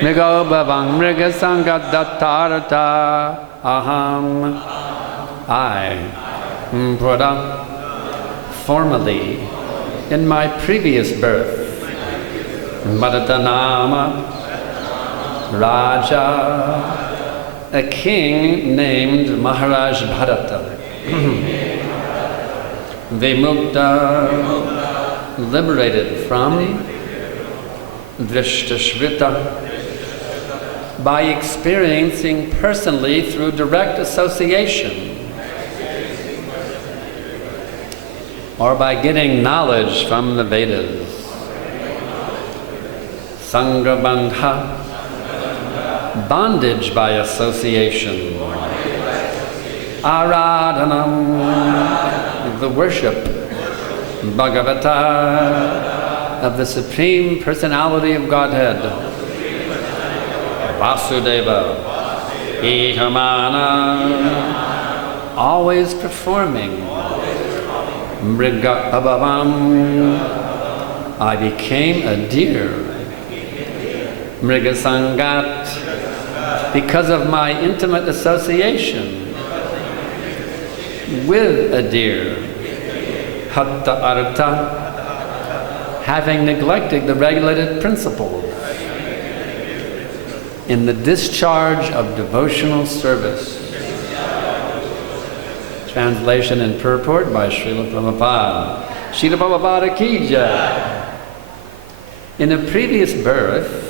Mrigo bhavang mriga sangatdatarata aham. I, Prabhu, formerly, in my previous birth, Bharatanama Raja, a king named Maharaj Bharata, Vimukta, liberated from Drishtashvrita, by experiencing personally through direct association, or by getting knowledge from the Vedas. Sangrabandha, bondage by association. Aradhanam, the worship, Bhagavata, of the Supreme Personality of Godhead. Vasudeva, Ihamana, always performing. Mriga abhavam, I became a deer. Mriga sangat, because of my intimate association with a deer. Hatta artha, having neglected the regulated principles in the discharge of devotional service. Translation and purport by Srila Prabhupada. Srila Prabhupada ki jai. In a previous birth,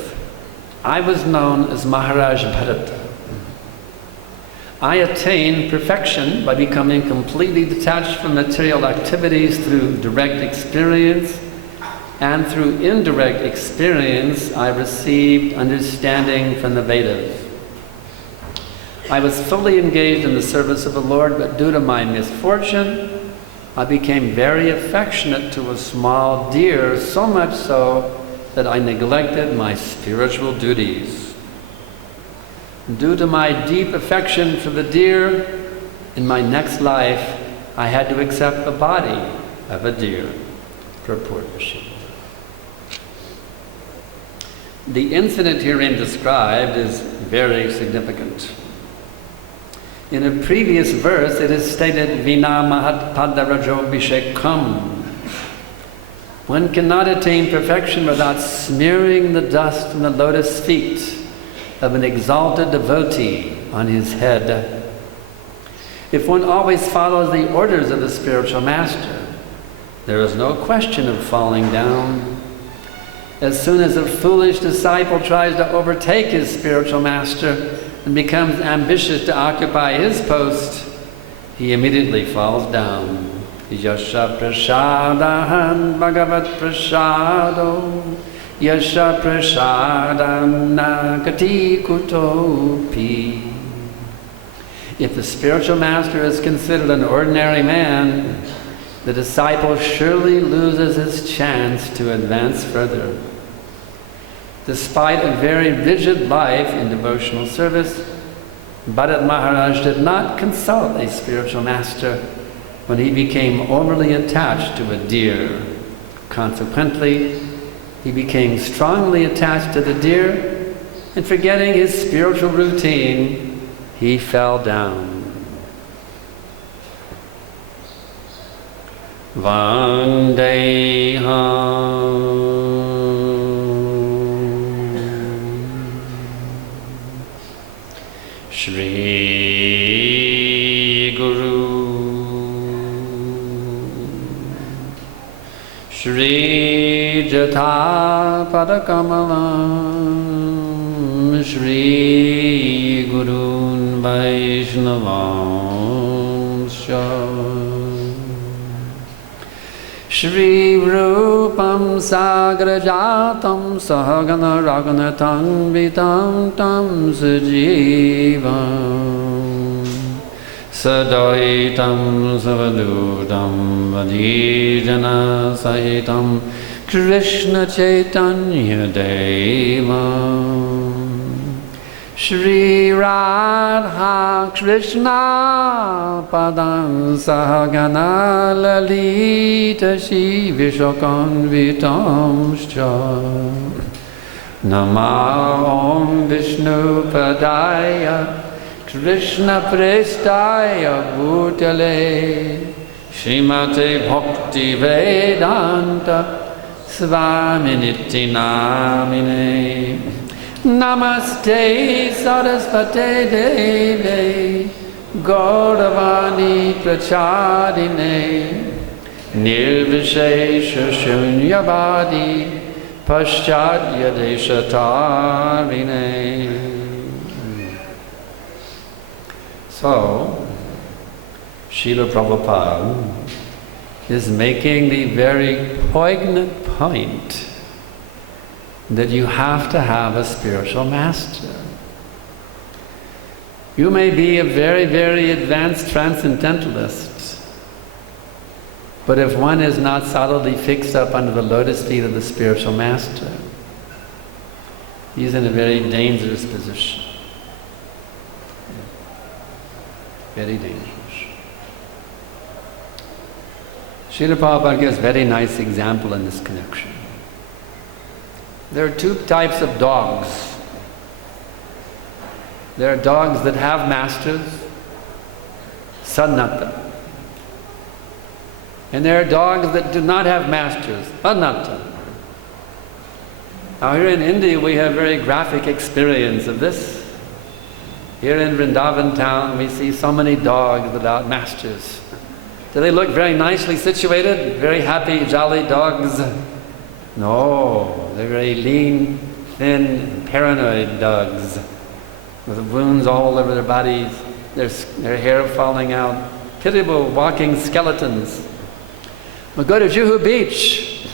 I was known as Maharaj Bharata. I attained perfection by becoming completely detached from material activities through direct experience, and through indirect experience I received understanding from the Vedas. I was fully engaged in the service of the Lord, but due to my misfortune, I became very affectionate to a small deer, so much so that I neglected my spiritual duties. Due to my deep affection for the deer, in my next life, I had to accept the body of a deer. Purport. The incident herein described is very significant. In a previous verse, it is stated, Vina mahat padarajo bhishekam. One cannot attain perfection without smearing the dust from the lotus feet of an exalted devotee on his head. If one always follows the orders of the spiritual master, there is no question of falling down. As soon as a foolish disciple tries to overtake his spiritual master and becomes ambitious to occupy his post, he immediately falls down. Yasha prasadahan bhagavat prasado, yasha prasadam nakati kutopi. If the spiritual master is considered an ordinary man, the disciple surely loses his chance to advance further. Despite a very rigid life in devotional service, Bharat Maharaj did not consult a spiritual master when he became overly attached to a deer. Consequently, he became strongly attached to the deer, and forgetting his spiritual routine, he fell down. Vandeham Shri Guru Shri Jatha Padakamalam Shri Gurun Vaishnavam Shri Rupam Sagrajatam Sahagana Raghunatam Vitam Tam Sajivam Sadaitam Savadutam Vadijana Sahitam Krishna Chaitanya Devam Shri Radha Krishna Padam Sahagana Lalita Shri Vishakan Vitamscha Nama Om Vishnu Padaya Krishna Prestaya Bhutale Srimate Bhakti Vedanta Svaminiti Namine Namaste Sarasvate Deve Gauravani Prachadine Nirvishesha Shunyavadi Paschadya Deshatarine. So, Srila Prabhupada is making the very poignant point that you have to have a spiritual master. You may be a very, very advanced transcendentalist, but if one is not solidly fixed up under the lotus feet of the spiritual master, he's in a very dangerous position. Very dangerous. Srila Prabhupada gives a very nice example in this connection. There are two types of dogs. There are dogs that have masters, Sannata. And there are dogs that do not have masters, Anatta. Now here in India we have very graphic experience of this. Here in Vrindavan town we see so many dogs without masters. Do they look very nicely situated? Very happy, jolly dogs? No, they're very lean, thin, paranoid dogs with wounds all over their bodies, their hair falling out, pitiable walking skeletons. We'll go to Juhu Beach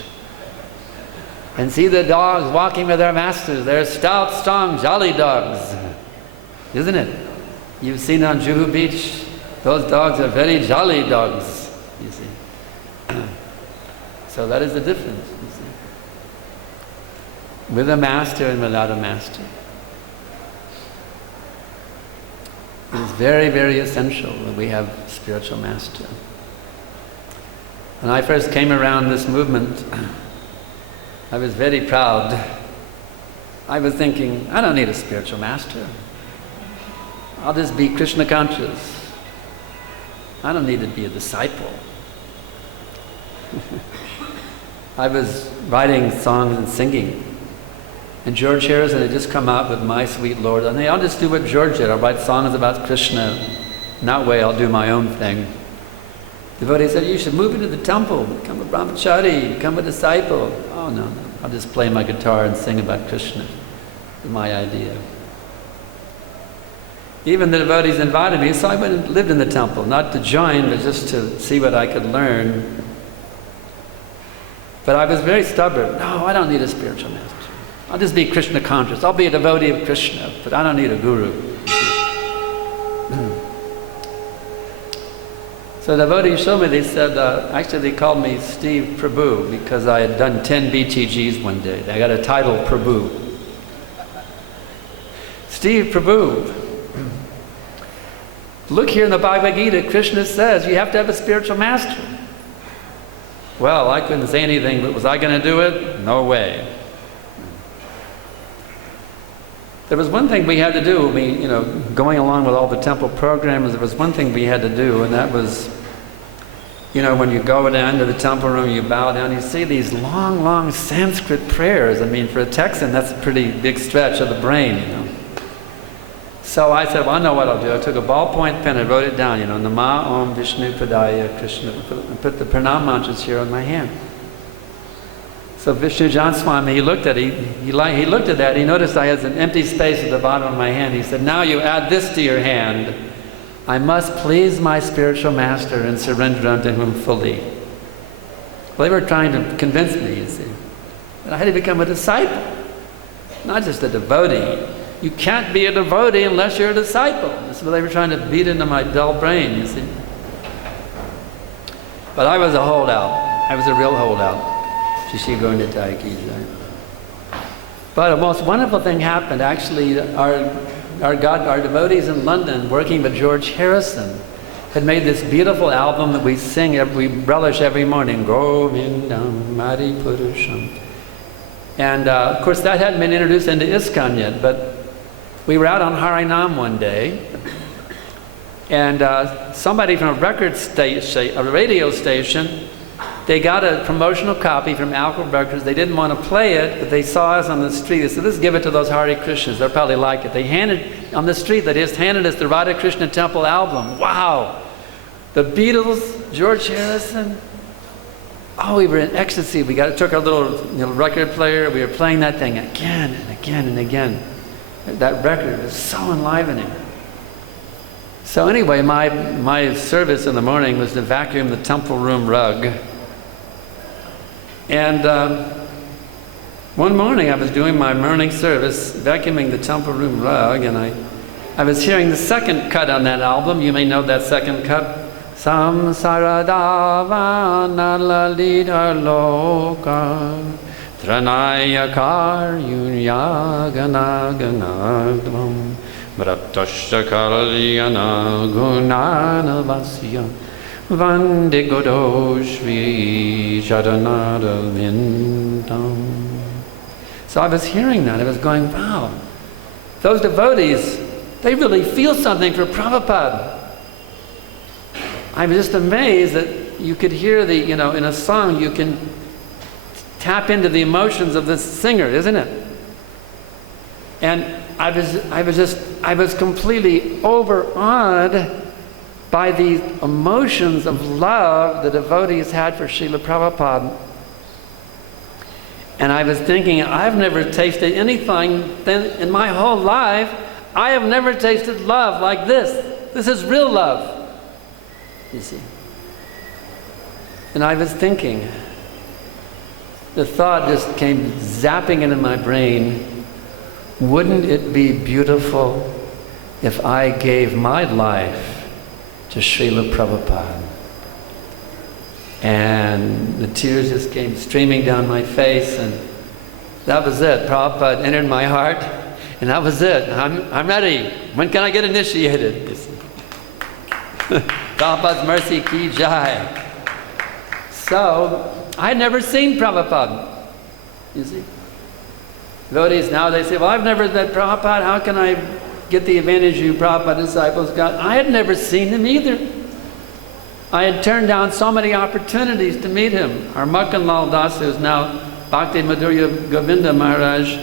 and see the dogs walking with their masters. They're stout, strong, jolly dogs, isn't it? You've seen on Juhu Beach, those dogs are very jolly dogs, you see. So that is the difference, you see. With a master and without a master. It is very, very essential that we have a spiritual master. When I first came around this movement, I was very proud. I was thinking, I don't need a spiritual master. I'll just be Krishna conscious. I don't need to be a disciple. I was writing songs and singing. And George Harrison had just come out with My Sweet Lord. And I'll just do what George did. I'll write songs about Krishna. And that way I'll do my own thing. The devotee said, you should move into the temple, become a brahmachari, become a disciple. Oh, no. I'll just play my guitar and sing about Krishna. That's my idea. Even the devotees invited me, so I went and lived in the temple, not to join, but just to see what I could learn. But I was very stubborn. No, I don't need a spiritual master. I'll just be Krishna conscious. I'll be a devotee of Krishna, but I don't need a guru. So the devotees showed me, they said, actually they called me Steve Prabhu because I had done 10 BTGs one day. I got a title, Prabhu. Steve Prabhu. Look here in the Bhagavad Gita, Krishna says you have to have a spiritual master. Well, I couldn't say anything, but was I going to do it? No way. There was one thing we had to do. Going along with all the temple programs, there was one thing we had to do, and that was, when you go down to the temple room, you bow down, you see these long, long Sanskrit prayers. I mean, for a Texan, that's a pretty big stretch of the brain, So I said, well, I know what I'll do. I took a ballpoint pen and wrote it down, Nama Om Vishnu Padaya Krishna. Put the pranam mantras here on my hand. So Vishnu Jan Swami, he looked at that, he noticed I had an empty space at the bottom of my hand. He said, now you add this to your hand. I must please my spiritual master and surrender unto him fully. Well, they were trying to convince me, you see. That I had to become a disciple, not just a devotee. You can't be a devotee unless you're a disciple. That's what they were trying to beat into my dull brain, you see. But I was a holdout. I was a real holdout. But a most wonderful thing happened. Actually, our devotees in London, working with George Harrison, had made this beautiful album that we sing, we relish every morning. Govindam Mari Purusham. And of course that hadn't been introduced into ISKCON yet, but we were out on Harinam one day, and somebody from a radio station, they got a promotional copy from Alcohol Records. They didn't want to play it, but they saw us on the street. They said, let's give it to those Hare Krishnas. They'll probably like it. They on the street, they just handed us the Radha Krishna Temple album. Wow! The Beatles, George Harrison. Oh, we were in ecstasy. We took our little record player. We were playing that thing again and again and again. That record was so enlivening. So anyway, my service in the morning was to vacuum the temple room rug. And one morning I was doing my morning service, vacuuming the temple room rug, and I was hearing the second cut on that album. You may know that second cut. Samsaradava nalalita loka tranaya karyunyaganaganagadvam Mrattasya kalyana gunanavasya Vande Godo Shri Charanarvindam. So I was hearing that. I was going, wow, those devotees, they really feel something for Prabhupada. I was just amazed that you could hear in a song, you can tap into the emotions of the singer, isn't it? And I was completely overawed by the emotions of love the devotees had for Srila Prabhupada. And I was thinking, I've never tasted anything in my whole life. I have never tasted love like this. This is real love, you see. And I was thinking, the thought just came zapping into my brain, wouldn't it be beautiful if I gave my life to Srila Prabhupada? And the tears just came streaming down my face, and that was it. Prabhupada entered my heart, and that was it. I'm ready. When can I get initiated? Prabhupada's mercy ki jai. So, I had never seen Prabhupada, you see. Devotees now, they say, well, I've never met Prabhupada. How can I get the advantage you Prabhupada disciples got? I had never seen him either. I had turned down so many opportunities to meet him. Our Makanlal Das, who's now Bhakti Madhurya Govinda Maharaj,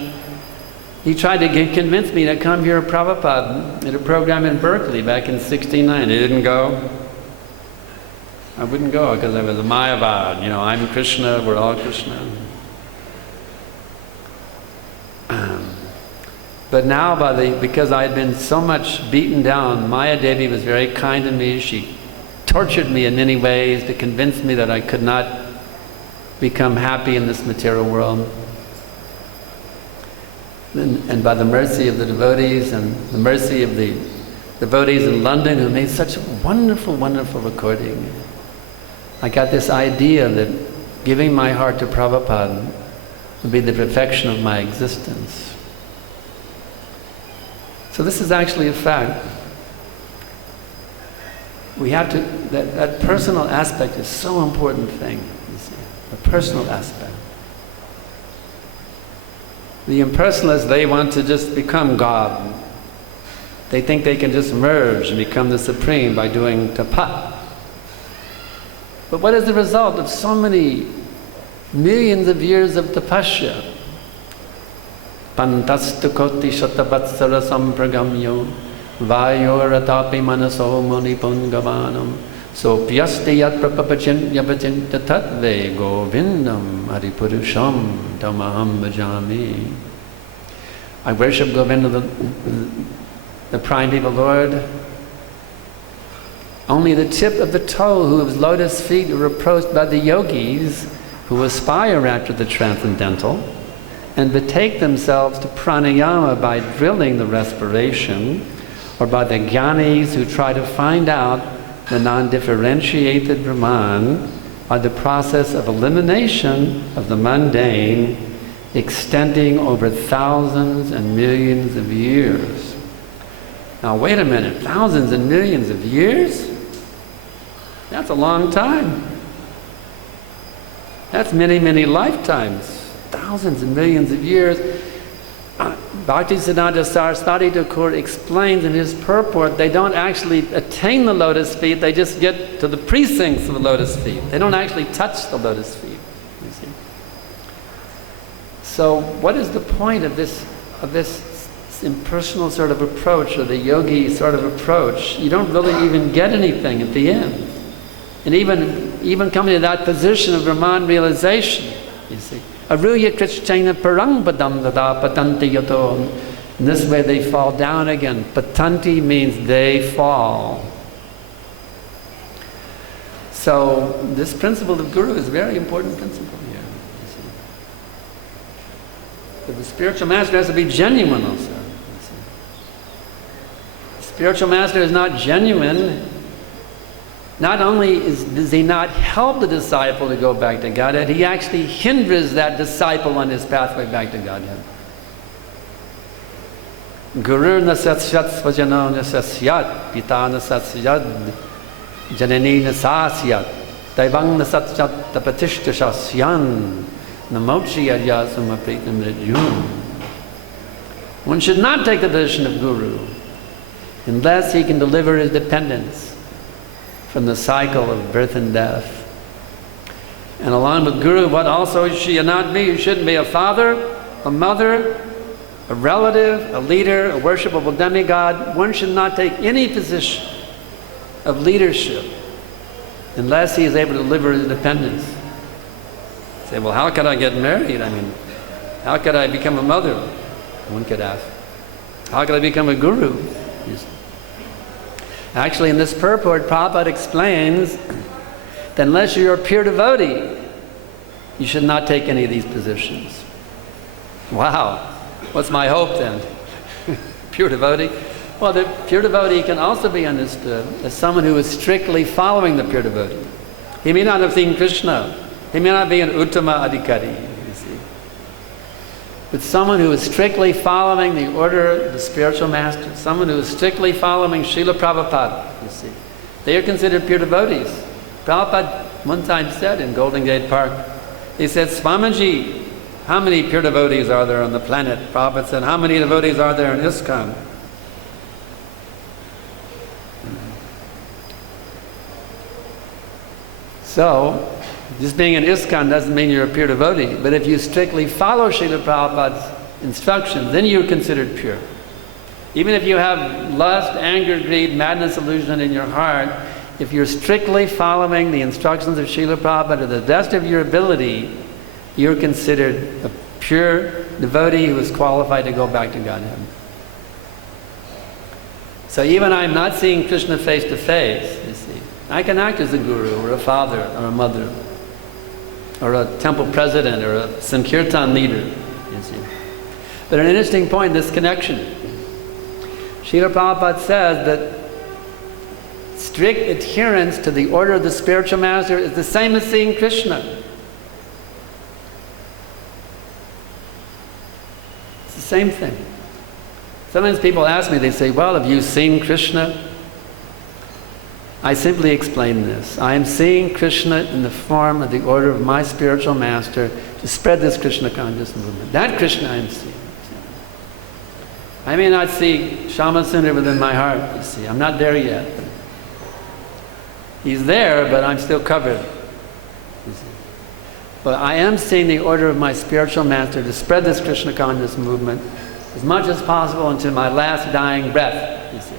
he tried to convince me to come here to Prabhupada at a program in Berkeley back in '69. He didn't go. I wouldn't go because I was a Mayavad. I'm Krishna, we're all Krishna. But now, because I had been so much beaten down, Maya Devi was very kind to me. She tortured me in many ways to convince me that I could not become happy in this material world. And by the mercy of the devotees and the mercy of the devotees in London who made such a wonderful, wonderful recording, I got this idea that giving my heart to Prabhupada would be the perfection of my existence. So this is actually a fact. We have to, that personal aspect is so important thing, you see, the personal aspect. The impersonalists, they want to just become God. They think they can just merge and become the Supreme by doing tapa. But what is the result of so many millions of years of tapasya? Pantastukoti shatapatsara sampragamyo vayoratapi manaso munipun so pyasti yat prapapachin yapachin tatve govindam haripurusham tamaham bhajami. I worship Govinda, the Prime People Lord. Only the tip of the toe whose lotus feet are approached by the yogis who aspire after the transcendental and betake themselves to pranayama by drilling the respiration, or by the jnanis who try to find out the non-differentiated Brahman by the process of elimination of the mundane extending over thousands and millions of years. Now wait a minute, thousands and millions of years? That's a long time. That's many, many lifetimes. thousands and millions of years. Bhaktisiddhanta Saraswati Thakur explains in his purport, they don't actually attain the lotus feet, they just get to the precincts of the lotus feet. They don't actually touch the lotus feet, you see. So what is the point of this impersonal sort of approach, or the yogi sort of approach? You don't really even get anything at the end. And even coming to that position of Brahman realization, you see. Aruya Krishna parang padam dada patanti yato. In this way they fall down again. Patanti means they fall. So this principle of Guru is a very important principle here. You see. But the spiritual master has to be genuine also. You see. The spiritual master is not genuine. Not only does he not help the disciple to go back to Godhead, he actually hinders that disciple on his pathway back to Godhead. Guru nasasyat svajano nasasyat, pita nasasyat, janani nasasyat, daivang nasasyat tapatishtasasyan, namochi adyasamapritam rajun. One should not take the position of Guru unless he can deliver his dependents from the cycle of birth and death. And along with Guru, what also should you not be? You shouldn't be a father, a mother, a relative, a leader, a worshipable demigod. One should not take any position of leadership unless he is able to deliver his dependence. Say, well, how could I get married? I mean, how could I become a mother? One could ask. How could I become a guru? Actually, in this purport, Prabhupada explains that unless you're a pure devotee, you should not take any of these positions. Wow, what's my hope then? Pure devotee? Well, the pure devotee can also be understood as someone who is strictly following the pure devotee. He may not have seen Krishna. He may not be an Uttama Adhikari, you see. But someone who is strictly following the order of the spiritual master, someone who is strictly following Srila Prabhupada, you see. They are considered pure devotees. Prabhupada one time said in Golden Gate Park, he said, Swamiji, how many pure devotees are there on the planet? Prabhupada said, how many devotees are there in ISKCON? So, just being an ISKCON doesn't mean you're a pure devotee, but if you strictly follow Srila Prabhupada's instructions, then you're considered pure. Even if you have lust, anger, greed, madness, illusion in your heart, if you're strictly following the instructions of Srila Prabhupada to the best of your ability, you're considered a pure devotee who is qualified to go back to Godhead. So even I'm not seeing Krishna face to face, you see, I can act as a guru or a father or a mother or a temple president or a Sankirtan leader, you see. But an interesting point, this connection. Srila Prabhupada says that strict adherence to the order of the spiritual master is the same as seeing Krishna. It's the same thing. Sometimes people ask me, they say, well, have you seen Krishna? I simply explain this. I am seeing Krishna in the form of the order of my spiritual master to spread this Krishna conscious movement. That Krishna I am seeing. I may not see Shama Sundar within my heart, you see. I'm not there yet. He's there, but I'm still covered. You see. But I am seeing the order of my spiritual master to spread this Krishna conscious movement as much as possible until my last dying breath, you see.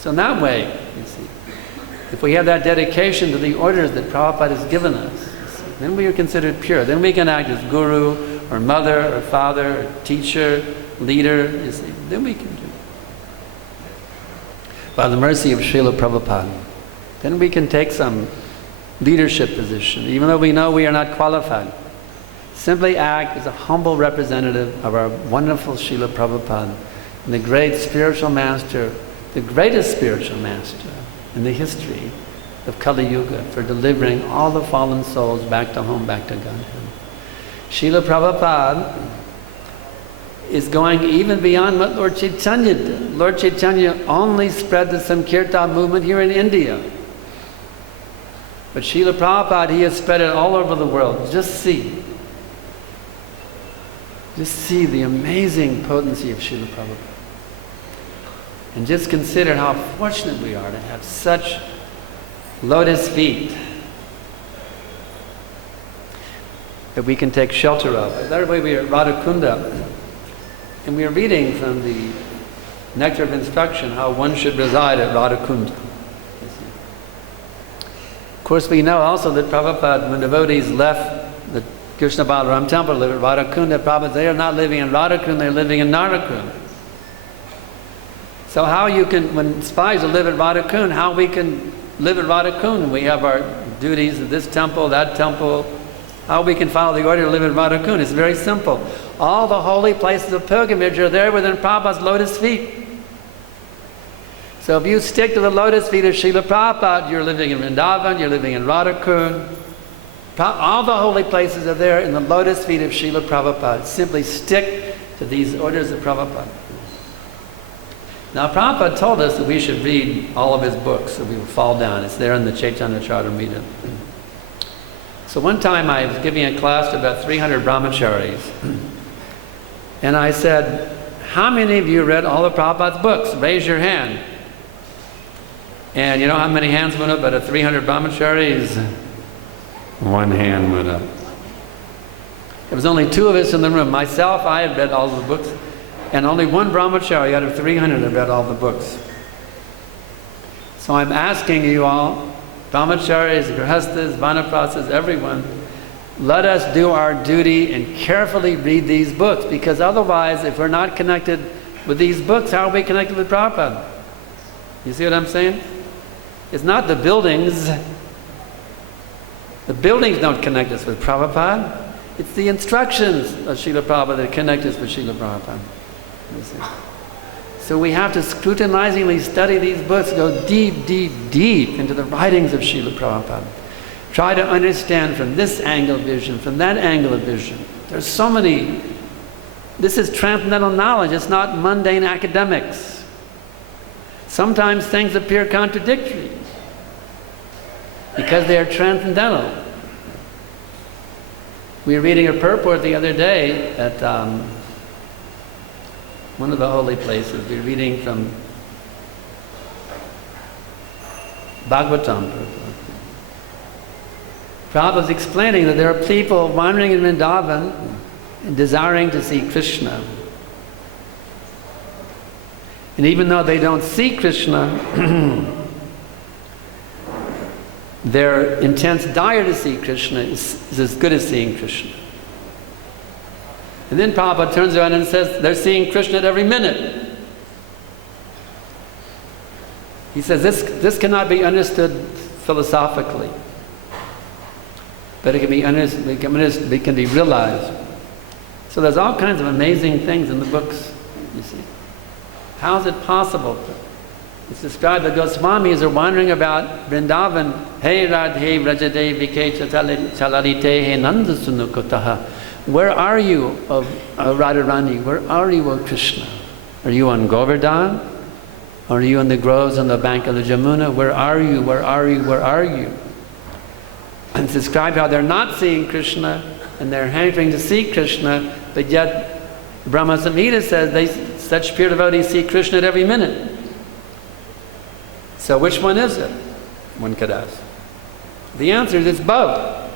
So in that way, you see, if we have that dedication to the orders that Prabhupada has given us, then we are considered pure. Then we can act as guru, or mother, or father, or teacher, leader, you see. Then we can do it. By the mercy of Srila Prabhupada, then we can take some leadership position, even though we know we are not qualified. Simply act as a humble representative of our wonderful Srila Prabhupada, and the great spiritual master, the greatest spiritual master in the history of Kali Yuga, for delivering all the fallen souls back to home, back to Godhead. Srila Prabhupada is going even beyond what Lord Chaitanya did. Lord Chaitanya only spread the Sankirtan movement here in India. But Srila Prabhupada, he has spread it all over the world. Just see. Just see the amazing potency of Srila Prabhupada. And just consider how fortunate we are to have such lotus feet that we can take shelter of. The other way we are at Radhakunda, and we are reading from the Nectar of Instruction how one should reside at Radhakunda. Of course, we know also that Prabhupada, when devotees left the Krishna Balaram temple to live at Radhakunda, Prabhupada, they are not living in Radhakunda, they're living in Narakunda. So how you can, when spies live at Radhakunda, how we can live at Radhakunda? We have our duties at this temple, that temple. How we can follow the order to live at Radhakunda? It's very simple. All the holy places of pilgrimage are there within Prabhupada's lotus feet. So if you stick to the lotus feet of Srila Prabhupada, you're living in Vrindavan, you're living in Radhakunda. All the holy places are there in the lotus feet of Srila Prabhupada. Simply stick to these orders of Prabhupada. Now Prabhupada told us that we should read all of his books, so we will fall down. It's there in the Chaitanya Charitamrita. So one time I was giving a class to about 300 brahmacharis, and I said, how many of you read all of Prabhupada's books? Raise your hand. And you know how many hands went up out of 300 brahmacharis? One hand went up. There was only 2 of us in the room. Myself, I had read all of the books, and only one brahmachari out of 300 had read all the books. So I'm asking you all, brahmacharis, grihasthas, vanaprasthas, everyone, let us do our duty and carefully read these books, because otherwise, if we're not connected with these books, how are we connected with Prabhupada? You see what I'm saying? It's not the buildings. The buildings don't connect us with Prabhupada. It's the instructions of Srila Prabhupada that connect us with Srila Prabhupada. You see? So we have to scrutinizingly study these books, go deep, deep, deep into the writings of Srila Prabhupada. Try to understand from this angle of vision, from that angle of vision. There's so many. This is transcendental knowledge. It's not mundane academics. Sometimes things appear contradictory because they are transcendental. We were reading a purport the other day at one of the holy places. We were reading from Bhagavatam. Prabhupada was explaining that there are people wandering in Vrindavan and desiring to see Krishna. And even though they don't see Krishna, their intense desire to see Krishna is as good as seeing Krishna. And then Prabhupada turns around and says, they're seeing Krishna at every minute. He says, this cannot be understood philosophically, but it can be understood, it can be realized. So there's all kinds of amazing things in the books, you see. How is it possible? It's described that Goswamis are wandering about Vrindavan. Hey Radhe Vrajade Vike Chalarite He Nandasunukotaha. Where are you, O Radharani? Where are you, O Krishna? Are you on Govardhan? Or are you in the groves on the bank of the Jamuna? Where are you? Where are you? Where are you? And it's described how they're not seeing Krishna and they're hankering to see Krishna, but yet Brahma Samhita says such pure devotees see Krishna at every minute. So which one is it? One could ask. The answer is it's both.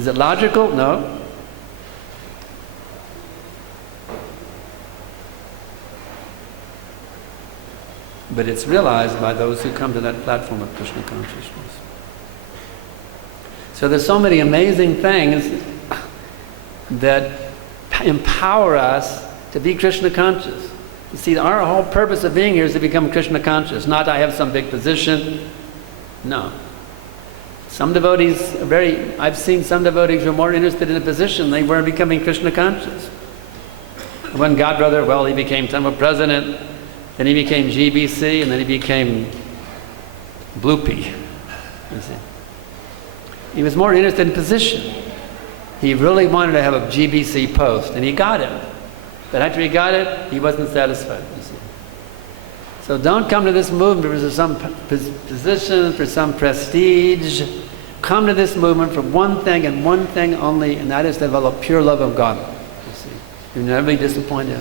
Is it logical? No. But it's realized by those who come to that platform of Krishna consciousness. So there's so many amazing things that empower us to be Krishna conscious. You see, our whole purpose of being here is to become Krishna conscious, not I have some big position. No. Some devotees I've seen some devotees who are more interested in a position, they were becoming Krishna conscious. One godbrother, well, he became temple president, then he became GBC, and then he became Bloopy. You see. He was more interested in position. He really wanted to have a GBC post, and he got it. But after he got it, he wasn't satisfied, you see. So don't come to this movement for some position, for some prestige. Come to this movement for one thing and one thing only, and that is to develop pure love of God, you see. You'll never be disappointed.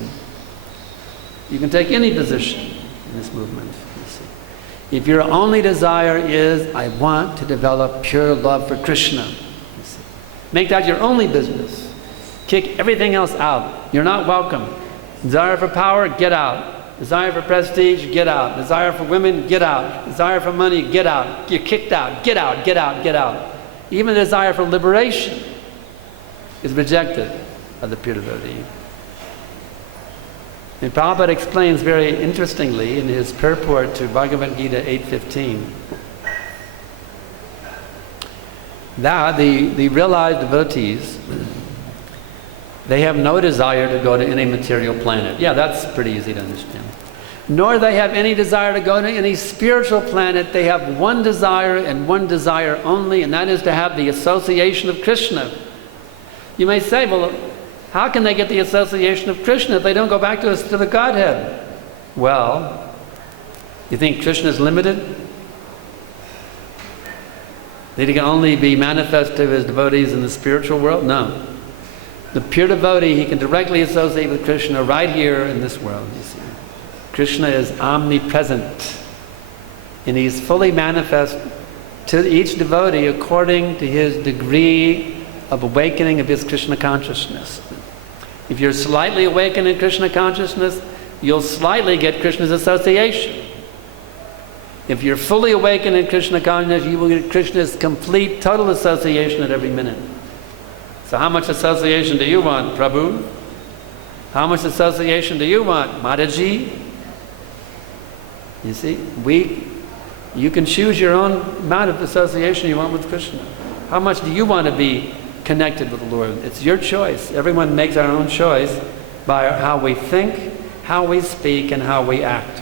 You can take any position in this movement. You see. If your only desire is, I want to develop pure love for Krishna, you see, make that your only business. Kick everything else out. You're not welcome. Desire for power, get out. Desire for prestige, get out. Desire for women, get out. Desire for money, get out. You're kicked out. Get out, get out, get out. Even the desire for liberation is rejected by the pure devotee. And Prabhupada explains very interestingly in his purport to Bhagavad Gita 8:15 that the realized devotees, they have no desire to go to any material planet. Yeah, that's pretty easy to understand. Nor they have any desire to go to any spiritual planet. They have one desire and one desire only, and that is to have the association of Krishna. You may say, well, how can they get the association of Krishna if they don't go back to the Godhead? Well, you think Krishna is limited? That he can only be manifest to his devotees in the spiritual world? No. The pure devotee, he can directly associate with Krishna right here in this world, you see. Krishna is omnipresent, and he's fully manifest to each devotee according to his degree of awakening of his Krishna consciousness. If you're slightly awakened in Krishna consciousness, you'll slightly get Krishna's association. If you're fully awakened in Krishna consciousness, you will get Krishna's complete, total association at every minute. So how much association do you want, Prabhu? How much association do you want, Mataji? You see, you can choose your own amount of association you want with Krishna. How much do you want to be connected with the Lord? It's your choice. Everyone makes our own choice by how we think, how we speak, and how we act.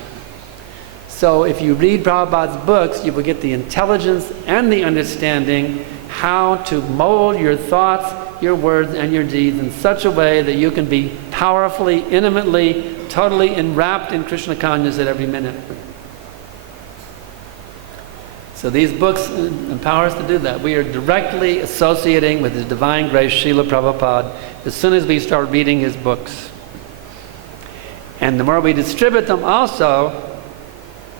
So if you read Prabhupada's books, you will get the intelligence and the understanding how to mold your thoughts, your words, and your deeds in such a way that you can be powerfully, intimately, totally enwrapped in Krishna consciousness at every minute. So these books empower us to do that. We are directly associating with His Divine Grace, Srila Prabhupada, as soon as we start reading his books. And the more we distribute them also,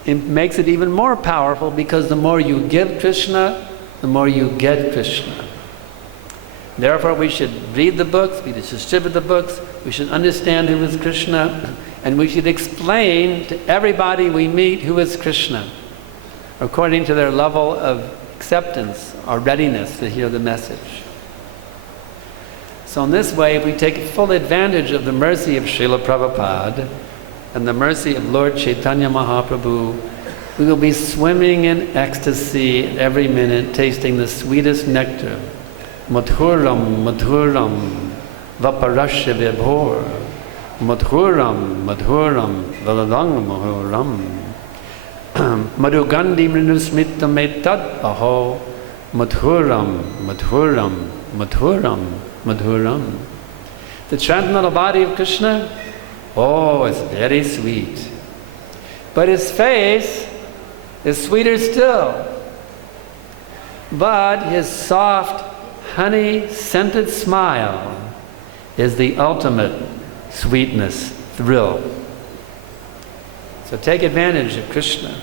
it makes it even more powerful, because the more you give Krishna, the more you get Krishna. Therefore, we should read the books, we should distribute the books, we should understand who is Krishna, and we should explain to everybody we meet who is Krishna, according to their level of acceptance or readiness to hear the message. So in this way, we take full advantage of the mercy of Srila Prabhupada and the mercy of Lord Chaitanya Mahaprabhu. We will be swimming in ecstasy every minute, tasting the sweetest nectar. Madhuram, madhuram, vaparasya vibhor. Madhuram, madhuram, valadang madhuram. Madhugandhi mrinusmitam etad aho. Madhuram, madhuram, madhuram, madhuram. The transcendental body of Krishna, oh, it's very sweet. But his face is sweeter still. But his soft, honey-scented smile is the ultimate sweetness, thrill. So take advantage of Krishna.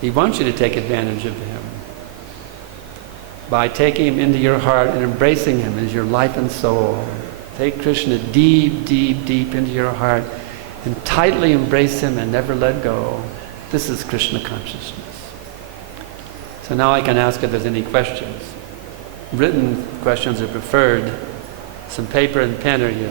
He wants you to take advantage of him by taking him into your heart and embracing him as your life and soul. Take Krishna deep, deep, deep into your heart and tightly embrace him and never let go. This is Krishna consciousness. So now I can ask if there's any questions. Written questions are preferred. Some paper and pen, are you